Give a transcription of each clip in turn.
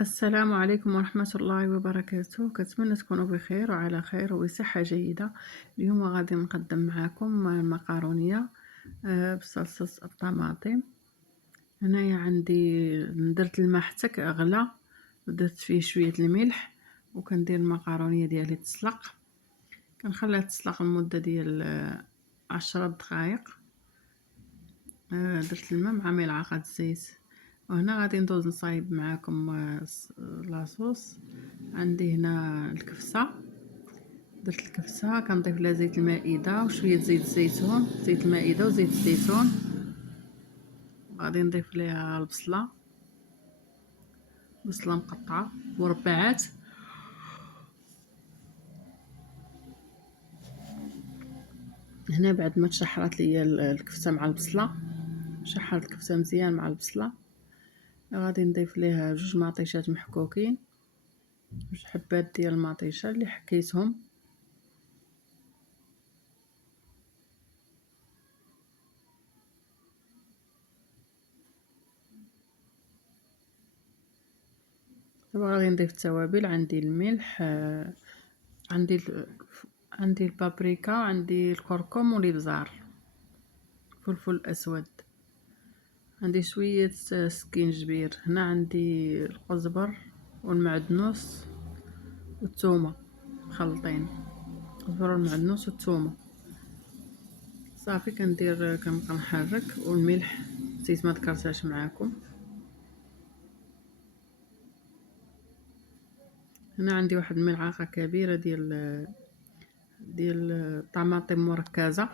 السلام عليكم ورحمة الله وبركاته. كنتمنى تكونوا بخير وعلى خير وبصحة جيدة. اليوم غادي نقدم معكم المقارونية بصلصة الطماطم. هنايا عندي درت الماء حتى كغلى ودرت فيه شوية الملح وكندير المقارونية ديالي تسلق. كنخليها تسلق لمدة ديال 10 دقائق. درت الماء مع ملعقة زيت. وهنا غادي ندوز نصايب معاكم لاصوص. عندي هنا الكفسه، درت الكفسه كنضيف لها زيت المائده وشويه زيت الزيتون، زيت المائده وزيت الزيتون. غادي نضيف ليها البصله مقطعه مربعات. هنا بعد ما تشحرات ليا الكفته مع البصله، شحرت الكفته مزيان مع البصله، غادي نضيف ليها 2 مطيشات محكوكين، 2 حبات ديال المطيشه اللي حكيتهم. دابا غادي نضيف التوابل. عندي الملح، عندي البابريكا، عندي الكركم والابزار، فلفل اسود، عندي شويه سكينجبير. هنا عندي القزبر والمعدنوس والثومه مخلطين، القزبر والمعدنوس والثومه. صافي كندير كنبقى نحرك. والملح نسيت ما ذكرتهاش معاكم. هنا عندي واحد الملعقه كبيره ديال الطماطم مركزه،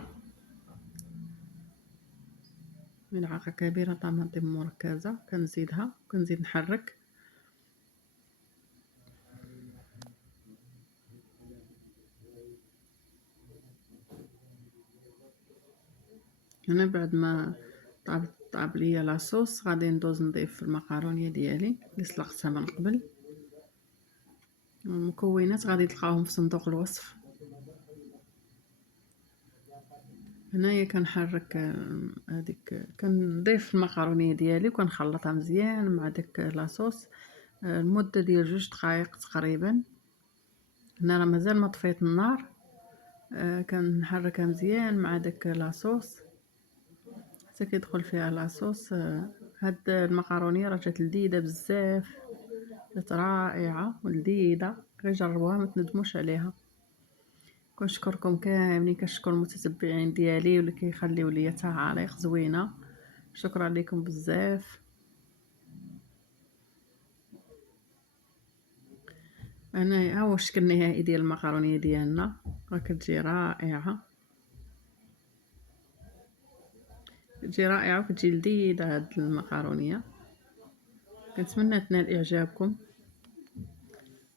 ملعقه كبيره طماطم مركزه كنزيدها وكنزيد نحرك. هنا بعد ما طاب ليا لاصوص غادي ندوز نضيف المقارونيه ديالي اللي سلقتها من قبل. المكونات غادي تلقاوهم في صندوق الوصف. هنايا كنحرك هذيك، كنضيف المقارونيه ديالي وكنخلطها مزيان مع داك لاصوص لمده ديال 2 دقائق تقريبا. هنا راه مازال ما طفيت النار. كنحركها مزيان مع داك لاصوص حتى كيدخل فيها لاصوص. هاد المقارونيه راه جات لذيذه بزاف، جات رائعه ولذيذه، غير جربوها ما تندموش عليها. كنشكركم كاملين، كنشكر المتتبعين ديالي واللي كيخليو ليا تعاليق زوينه. شكرا لكم بزاف. انا ها هو الشكل النهائي ديال المقارونيه ديالنا، راه كتجي رائعه، كتجي رائعه وكتجي لذيذه هاد المقارونيه. كنتمنى تنال اعجابكم،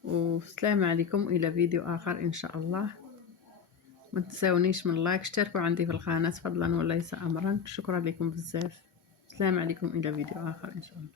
والسلام عليكم الى فيديو اخر ان شاء الله. ما تنساونيش من لايك، اشتركوا عندي في القناه فضلا وليس امرا. شكرا لكم بزاف. السلام عليكم الى فيديو اخر ان شاء الله.